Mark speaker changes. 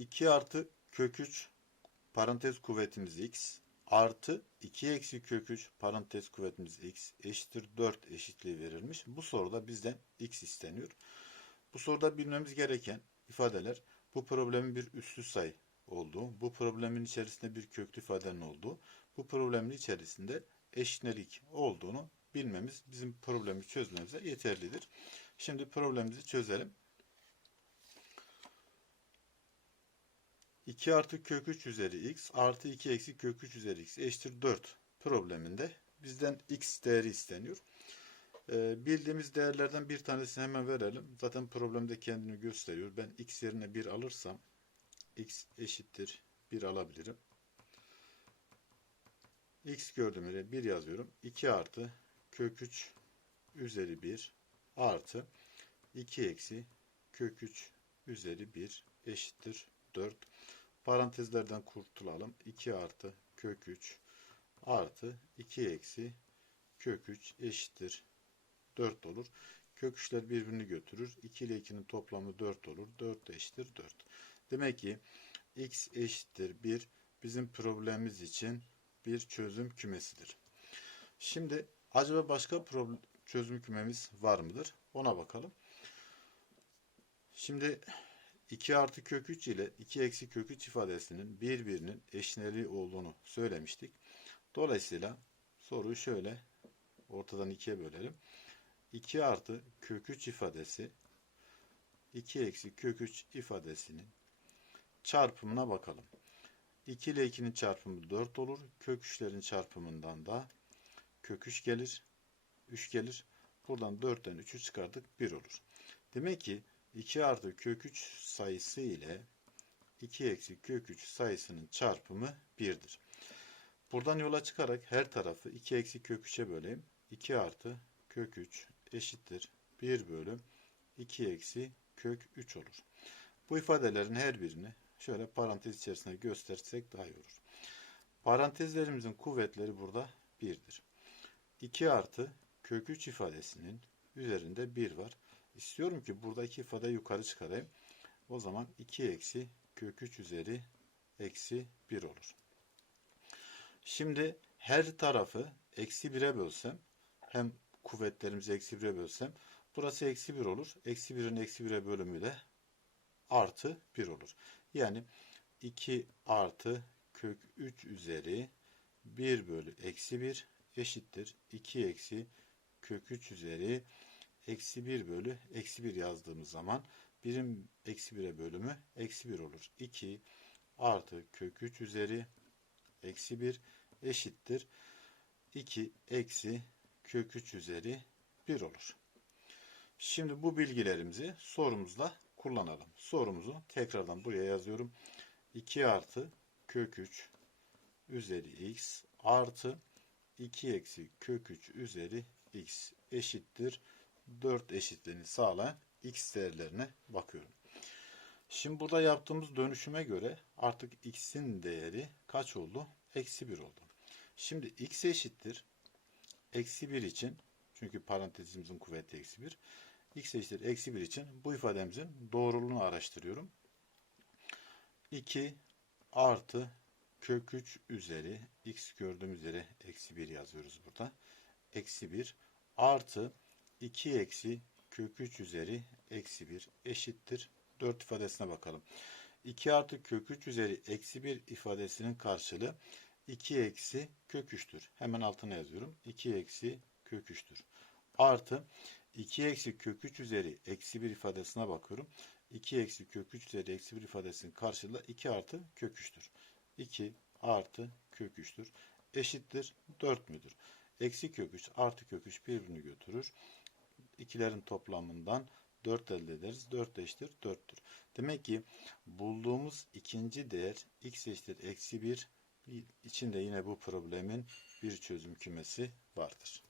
Speaker 1: 2 artı kök 3 parantez kuvvetimiz x artı 2 eksi kök 3 parantez kuvvetimiz x eşittir 4 eşitliği verilmiş. Bu soruda bizden x isteniyor. Bu soruda bilmemiz gereken ifadeler bu problemin bir üslü sayı olduğu, bu problemin içerisinde bir köklü ifadenin olduğu, bu problemin içerisinde eşitlik olduğunu bilmemiz bizim problemi çözmemize yeterlidir. Şimdi problemimizi çözelim. 2 artı kök 3 üzeri x artı 2 eksi kök 3 üzeri x eşittir 4 probleminde bizden x değeri isteniyor. Ee, bildiğimiz değerlerden bir tanesini hemen verelim. Zaten problemde kendini gösteriyor. Ben x yerine 1 alırsam x eşittir 1 alabilirim. x gördüğüm yere 1 yazıyorum. 2 artı kök 3 üzeri 1 artı 2 eksi kök 3 üzeri 1 eşittir 4. Parantezlerden kurtulalım. 2 artı kök 3 artı 2 eksi kök 3 eşittir 4 olur. Kök 3'ler birbirini götürür. 2 ile 2'nin toplamı 4 olur. 4 de eşittir 4. Demek ki x eşittir 1 bizim problemimiz için bir çözüm kümesidir. Şimdi acaba başka problem, çözüm kümemiz var mıdır? Ona bakalım. Şimdi 2 artı kök 3 ile 2 eksi kök 3 ifadesinin birbirinin eşneliği olduğunu söylemiştik. Dolayısıyla soruyu şöyle ortadan ikiye bölelim. 2 artı kök 3 ifadesi 2 eksi kök 3 ifadesinin çarpımına bakalım. 2 ile 2'nin çarpımı 4 olur. Kök 3'lerin çarpımından da kök 3 gelir. 3 gelir. Buradan 4'ten 3'ü çıkardık 1 olur. Demek ki 2 artı kök 3 sayısı ile 2 eksi kök 3 sayısının çarpımı 1'dir. Buradan yola çıkarak her tarafı 2 eksi kök 3'e böleyim. 2 artı kök 3 eşittir 1 bölü 2 eksi kök 3 olur. Bu ifadelerin her birini şöyle parantez içerisine göstersek daha iyi olur. Parantezlerimizin kuvvetleri burada 1'dir. 2 artı kök 3 ifadesinin üzerinde 1 var. İstiyorum ki buradaki ifade yukarı çıkarayım. O zaman 2 eksi kök 3 üzeri eksi 1 olur. Şimdi her tarafı eksi 1'e bölsem hem kuvvetlerimizi eksi 1'e bölsem burası eksi 1 olur. Eksi 1'in eksi 1'e bölümü de artı 1 olur. Yani 2 artı kök 3 üzeri 1 bölü eksi 1 eşittir. 2 eksi kök 3 üzeri eksi 1 bölü eksi 1 yazdığımız zaman birim eksi 1'e bölümü eksi 1 olur. 2 artı kök 3 üzeri eksi 1 eşittir. 2 eksi kök 3 üzeri 1 olur. Şimdi bu bilgilerimizi sorumuzda kullanalım. Sorumuzu tekrardan buraya yazıyorum. 2 artı kök 3 üzeri x artı 2 eksi kök 3 üzeri x eşittir 4 eşitliğini sağlayan x değerlerine bakıyorum. Şimdi burada yaptığımız dönüşüme göre artık x'in değeri kaç oldu? Eksi 1 oldu. Şimdi x eşittir. Eksi 1 için çünkü parantezimizin kuvveti eksi 1. x eşittir eksi 1 için bu ifademizin doğruluğunu araştırıyorum. 2 artı kök 3 üzeri x gördüğümüz üzere eksi 1 yazıyoruz burada. Eksi 1 artı 2 eksi kök 3 üzeri eksi 1 eşittir. 4 ifadesine bakalım. 2 artı kök 3 üzeri eksi 1 ifadesinin karşılığı 2 eksi kök 3'tür. Hemen altına yazıyorum. 2 eksi kök 3'tür. Artı 2 eksi kök 3 üzeri eksi 1 ifadesine bakıyorum. 2 eksi kök 3 üzeri eksi 1 ifadesinin karşılığı 2 artı kök 3'tür. 2 artı kök 3'tür. Eşittir 4 müdür? Eksi kök 3 artı kök 3 birbirini götürür. İkilerin toplamından 4 elde ederiz. 4 eşittir 4'tür. Demek ki bulduğumuz ikinci değer x eşittir eksi 1 içinde yine bu problemin bir çözüm kümesi vardır.